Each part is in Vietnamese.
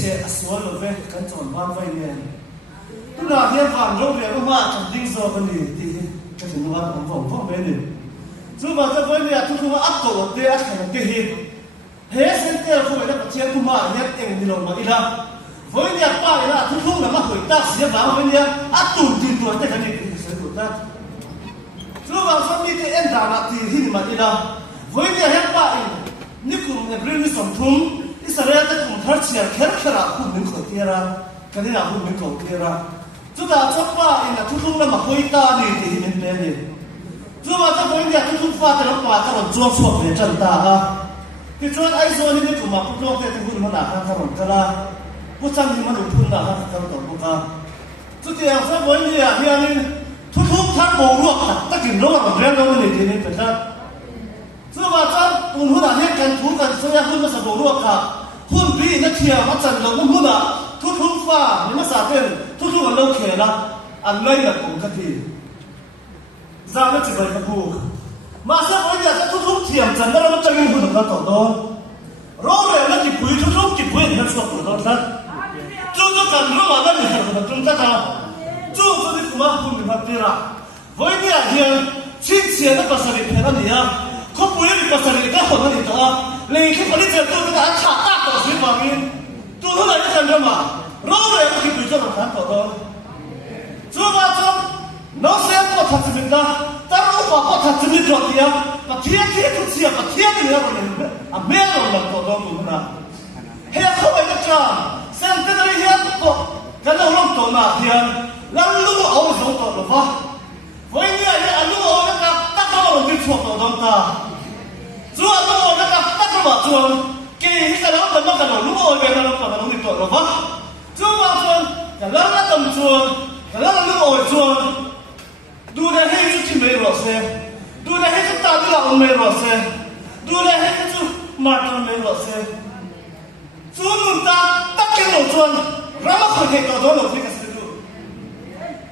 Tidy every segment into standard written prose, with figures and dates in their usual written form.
chế aswal lo ve kan chon van vai ne tu na hian van ro ve ma chan ding zo kan ni ti ka tin wa om phong ve ni chu ba ta voi ne tu tu ma ak ko te a khan te hi he sen te ko da ka chian tu ma hian eng ni lo ma ila voi ne pa ila tu tu na ma hoi ta sia ba voi ne a tu ti tu te kan ni ti se tu ta chu ba so ni te en da ma ti hi ma ila voi ne he pa ni ku ne brin ni som thum Israel ta kum thar chia kher khara kum min kho tiara kanina kum min kho tiara chu da chapa ina thu thung la ma hoi ta ni ti min pe ni chu ma ta voi ne thu thung fa ta ma ta ron chuang chuak le chan ta ha ti chuan ai zo ni ku ma pu long te hu ma na ha ta ron kala pu chang ni ma ni phun na ha ta to bu ka chu ti ang sa voi ni ya hian ni thu thung thar bo ru ta kin ro ma ren ro ni ti ni pe ta chu ma cha kun hu na he kan thu kan so ya hun ma sa bo ru ka hun bi na thia ma chan lo hun na thu thung fa ni ma sa ten thu thung lo khe la an lai la ko ka ti za na chi bai ka bu ma sa bo ya thu thung thiam chan da ma chang hun ka to do ro le na ki pui thu thung ki pui na so ko do ta chu kan ro ma na ni ka tung ta ta chu ni kuma hun ni ma ti ra voi ni a hian chin sia na pa sa ri phe na ni a ko pui ni pa sa ri ka ho na ni ta le ki pa ni che tu ka tha ta to si ma ni tu hu la ni kan ma ro le na ki pui cho na ta to chu ba chu no se ko tha chi da ta ro pa ko tha chi ro ti ya pa thia ki tu sia pa thia ni la ni a me ro la to do mu na he ko ba na cha san ta ri hian ko ka no long to na hian lan lu au zo to lo fa voi ni a lu au na ka ta ka ro ni chuak to dong ta chu a lu au na ka ta ka ma chuan ke hi ka lo ta ma ka lo lu au ve na lo pa ka lo ni to lo fa chu ba chuan ka lo na tam chuan ka lo lu au chuan du le he chu chi me ro se du le he chu ta du la on me ro se du le he chu ma ta me ro se chu nun ta ta ke lo chuan ra ma kho ke to do lo fi ka se du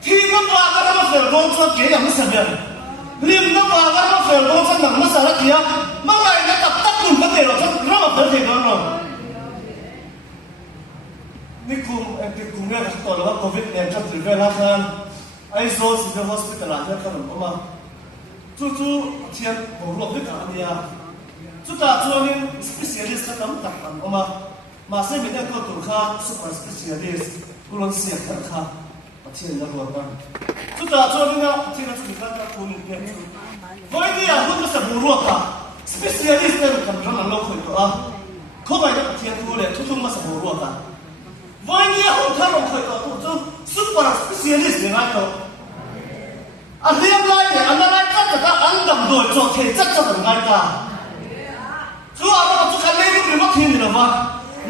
thi ma pa ka ma fe lo chuan ke ya ma sa be lim na pa ka ma fe lo chuan nang ma sa ra kia ma lai na ta ta kun ma te lo chuan ra ma fe ke do lo ni kum en ti kum ne ka to lo covid ne cha tri ve la khan ai zo si the hospital a ka ron ma chu thian ho ro ke ka ania chu ta chuan specialist ka tam tak an ma se mi ne ko tur kha super specialist kulon sia kha thian na ro ba chu ta chuan na thian na chu ka ka kun ke voi ni a hun sa bu ro ka specialist ne kan ran lo khoi ko a ko ba ya thian tu le thu ma sa bu ro ka voi ni a hun tha ro khoi ko tu super specialist ne na to a liam lai ne an lai ka an dam do cho the chat cha ban ngai ta chu a ba chu kan le ni ma thin ni la ma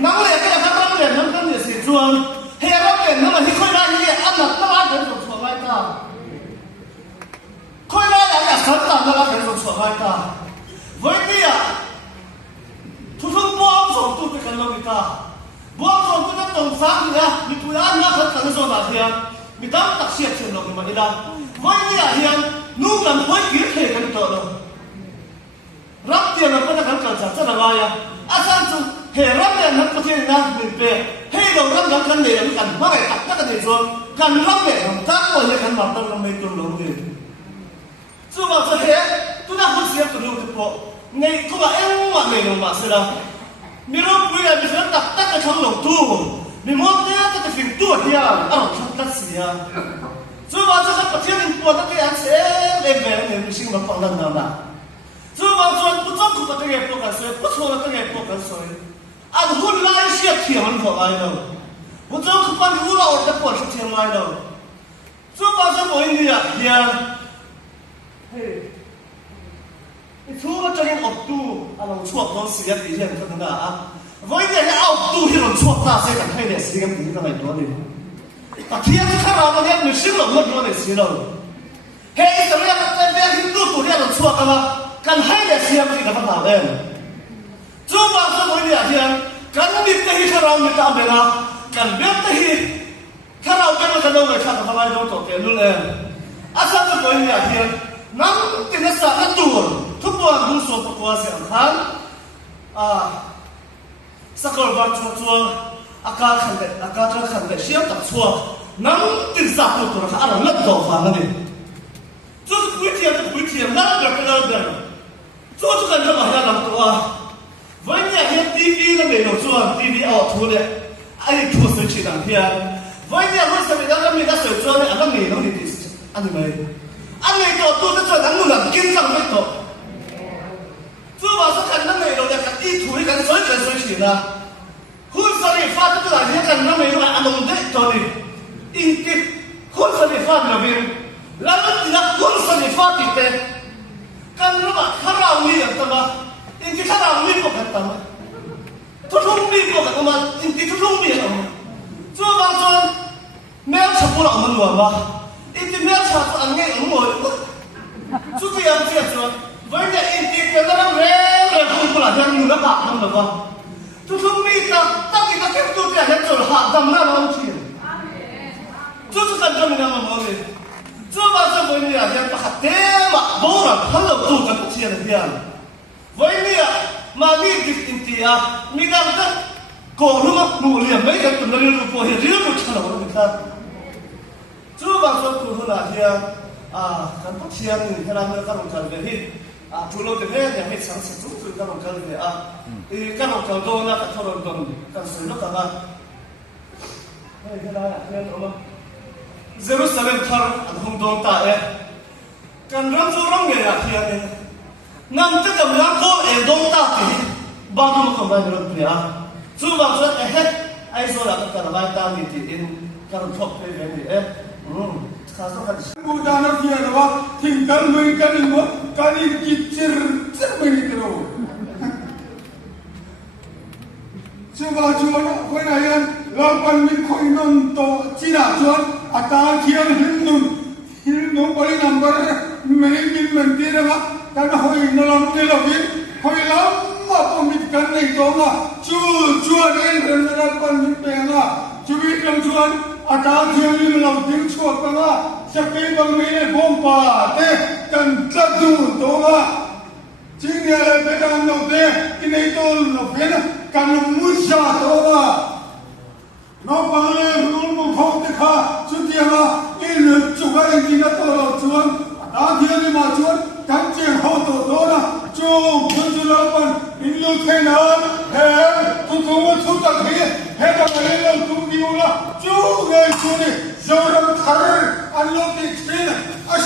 nang le ka ka ram le nang kan ne si chuan he ra le na ma hi khoi la ni an na ta ma den so so ngai ta khoi la ya sa ta na la den so so ngai ta voi ni a thu thu bo so tu ka kan lo ni ta bo so tu na tong sa ni ya ni tu ya na khat kan so na thia mi dam tak sia chen lo ni ma ila voi ni a hian nu lam hoi ki the kan to lo rap ti na pa na kan kan cha na ga ya a san chu he rap le na pa ti na mi pe he lo ram kan le kan ma ga tak ta ka ni so kan rap le ta ko le kan ma ta lo mai tu lo ni chu ma so he tu na hu sia tu lo ti po nei ko ba en ma me lo ma se la mi ro pu ya mi sa tak ta ka thang lo tu mi mo te ta ka fin tu ya a ro thak ta sia chu ma cho ka pathian in po ta ke an se le ve ne mi sing ma pa lan na na chu ma cho pu chong ku ta ke po ka so pu cho ta ke po ka so an hun lai sia thiam an ko lai lo pu chong ku pan hu la or ta po sia thiam lai lo chu ma cho mo ni ya hian he chu ma cho ni op tu an lo chuak lo sia ti hian ka na a voi ne ha op tu hi lo chuak ta se ka hai ne sia ka ti na lai to ni a thiam ka ra ma ne mi sim lo lo ne sia lo he sa ria ka te ve hin tu tu ria lo chuak ka kan hai ne sia ki ka ta le chu ma cho mo ni ya hian kan ni te hi ka ra mi ta be na kan be te hi ka ra ka ka lo ka ka lai lo to ke lu le a sa ko mo ni ya hian nang ti na sa na tu thu po du so po ko se an khan a sakor ba chu chu aka khan le siam tak chua nang tin sa tu tu kha ala lat do fa ngani chu pui thiam na ga ka chu kan ra ma ya lam tu a vai nya he tv la me lo chu tv a thu le ai thu se chi dang pia vai nya ho sa me da me da so chu le ala me lo ni ti ani mai ani ko tu ta chu nang nu na kin sang me to chu ba sa kan na me lo da ka i thu kan so chi na hun sa ni fa tu la ni kan na me lo a long de to ni in ti hun sa ni fa na me la na hun sa ni fa ti te kan lu ba kharau ni ta ba in ti kharau ni ko ka ta ma tu lung ni ko ka ma in ti tu lung ni ka ma chu ba chuan mel cha pu la man wa ba in ti mel cha tu an ngai ang mo chu ti yang ti chuan vai ya in ti ke na re hun pu la yang nu na ba nam ba tu lung ni ta ki ta ke tu ti ya chu ha dam na ma chi chu kan jom na ma mo ni chu ba cha voi ni ya pa kha te ma do ra phalo tu ka chi na hian voi ni ya ma ni gif in ti ya mi dam ta ko lu ma nu li mai ka tu na lu po hi ri lu cha na ni ka chu ba cha tu hu na hian kan pa chiang ni ka na ka ron kal ve hi tu lo te he ya he sang sa chu ka ron kal ve ka ron kal do na ka thon don kan su lo ka ma hey ka na hian o Jerusalem thar an hung dong ta kan ram zo rong nge ya hian nam te kam lang ko dong ta ti ba dum ko ba ro pria chu ba zo ai zo la ka ba ta ni ti in kan thok pe ve ni kha so ka mu da na ti ya wa thing kan mai kan mo kan ki chir mai ni ro chu ba chu na ko na yan la pan mi khoi non to chi na chuan ata khiang hin nun bari number meri min men ti ra kan hoi na lam te lo bin hoi lam ma po mit kan nei to ma chu en ren na pan mi pe na chu bi lam chuan ata khiang min lam ting chu ka na sa pe bang me bom pa te kan tla du to ma ching ya le pe dam no te inei to no pe na kan mu sha to ma nó bằng lên luôn một phong thế khá chút tiền là in lực chụp cái anh kia to là chuan đã thiên đi mà chuan cắn chèn hậu tổ đó là chung chuan là bằng in lực thế nào thế tôi mà chút đặc biệt thế là cái lên cũng đi là chung người chuan này giờ làm thar anh lúc đi trên à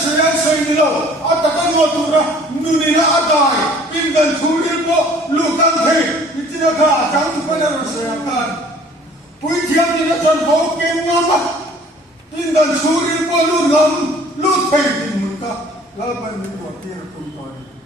sẽ đi đâu à tất cả mọi thứ ra nụ đi là đại in gần thu đi bộ lúc tăng thế đi trên đó cả chẳng phải là sẽ ăn Pui thiam ni na chan ho kem ngam a tin dan suri po lu ngam lu thei din mun ka la ban ni wa ti ra kum to